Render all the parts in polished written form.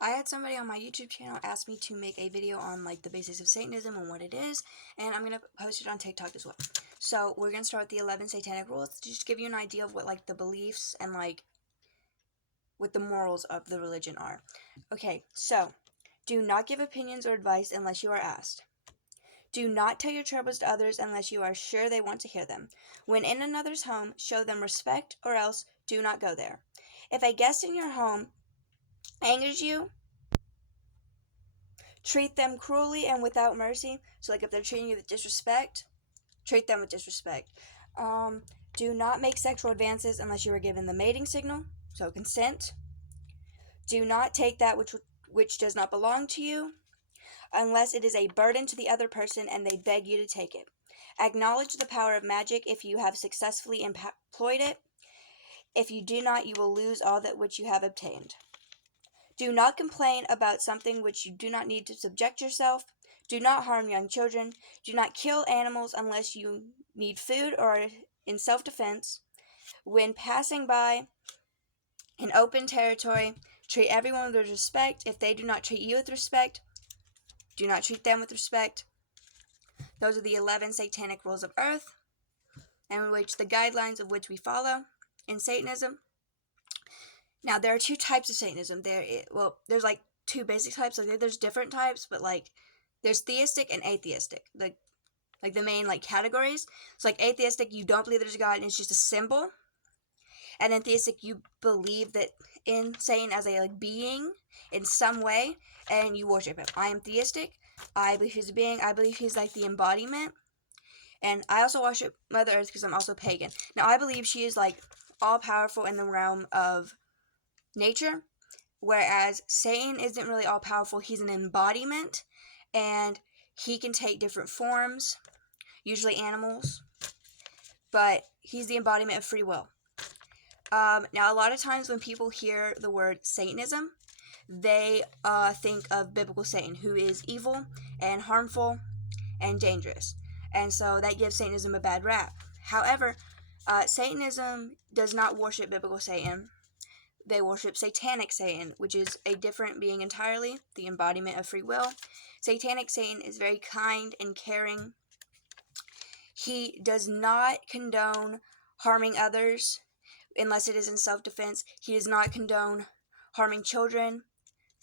I had somebody on my YouTube channel ask me to make a video on like the basics of Satanism and what it is, and I'm gonna post it on TikTok as well. So we're gonna start with the 11 satanic rules to just give you an idea of what like the beliefs and like what the morals of the religion are. Okay, so do not give opinions or advice unless you are asked. Do not tell your troubles to others unless you are sure they want to hear them. When in another's home, show them respect or else do not go there. If a guest in your home angers you, treat them cruelly and without mercy. So like if they're treating you with disrespect, treat them with disrespect. Do not make sexual advances unless you are given the mating signal, so consent. Do not take that which does not belong to you unless it is a burden to the other person and they beg you to take it. Acknowledge the power of magic if you have successfully employed it. If you do not, you will lose all that which you have obtained. Do not complain about something which you do not need to subject yourself. Do not harm young children. Do not kill animals unless you need food or in self-defense. When passing by an open territory, treat everyone with respect. If they do not treat you with respect, do not treat them with respect. Those are the 11 satanic rules of earth, and which the guidelines of which we follow in Satanism. Now, there are two types of Satanism. There's like two basic types. Like there's different types, but like there's theistic and atheistic. Like the main like categories. So like atheistic, you don't believe there's a God and it's just a symbol. And then theistic, you believe that in Satan as a like being in some way, and you worship him. I am theistic. I believe he's a being. I believe he's like the embodiment. And I also worship Mother Earth because I'm also pagan. Now I believe she is like all powerful in the realm of nature, whereas Satan isn't really all powerful. He's an embodiment, and he can take different forms, usually animals, but he's the embodiment of free will. Now, a lot of times when people hear the word Satanism, they think of biblical Satan, who is evil and harmful and dangerous, and so that gives Satanism a bad rap. However, Satanism does not worship biblical Satan. They worship satanic Satan, which is a different being entirely, the embodiment of free will. Satanic Satan is very kind and caring. He does not condone harming others unless it is in self-defense. He does not condone harming children,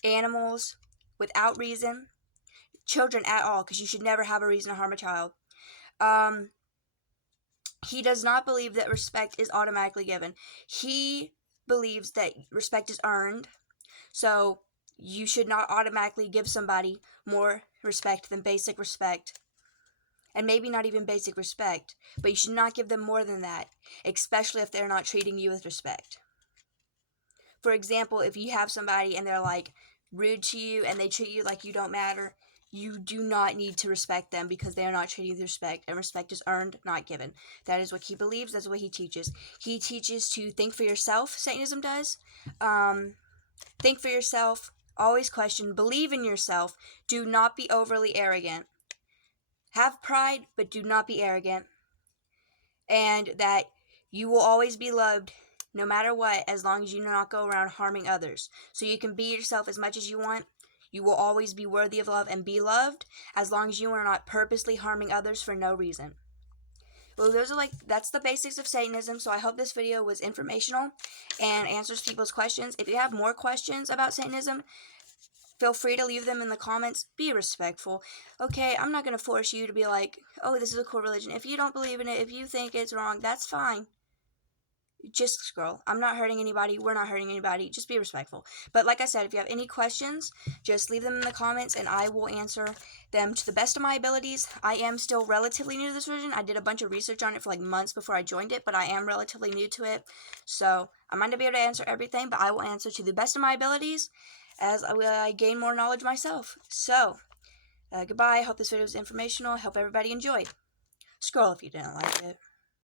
animals, without reason. Children at all, because you should never have a reason to harm a child. He does not believe that respect is automatically given. He believes that respect is earned, so you should not automatically give somebody more respect than basic respect, and maybe not even basic respect, but you should not give them more than that, especially if they're not treating you with respect. For example, if you have somebody and they're like rude to you and they treat you like you don't matter, you do not need to respect them because they are not treating you with respect, and respect is earned, not given. That is what he believes. That's what he teaches. He teaches to think for yourself, Satanism does. Think for yourself, always question, believe in yourself, do not be overly arrogant. Have pride, but do not be arrogant. And that you will always be loved no matter what, as long as you do not go around harming others. So you can be yourself as much as you want. You will always be worthy of love and be loved as long as you are not purposely harming others for no reason. Well, that's the basics of Satanism, so I hope this video was informational and answers people's questions. If you have more questions about Satanism, feel free to leave them in the comments. Be respectful. Okay, I'm not going to force you to be like, oh, this is a cool religion. If you don't believe in it, if you think it's wrong, that's fine. Just scroll. I'm not hurting anybody. We're not hurting anybody. Just be respectful. But like I said, if you have any questions, just leave them in the comments and I will answer them to the best of my abilities. I am still relatively new to this religion. I did a bunch of research on it for like months before I joined it, but I am relatively new to it. So I might not be able to answer everything, but I will answer to the best of my abilities as I gain more knowledge myself. So, goodbye. Hope this video was informational. Hope everybody enjoyed. Scroll if you didn't like it.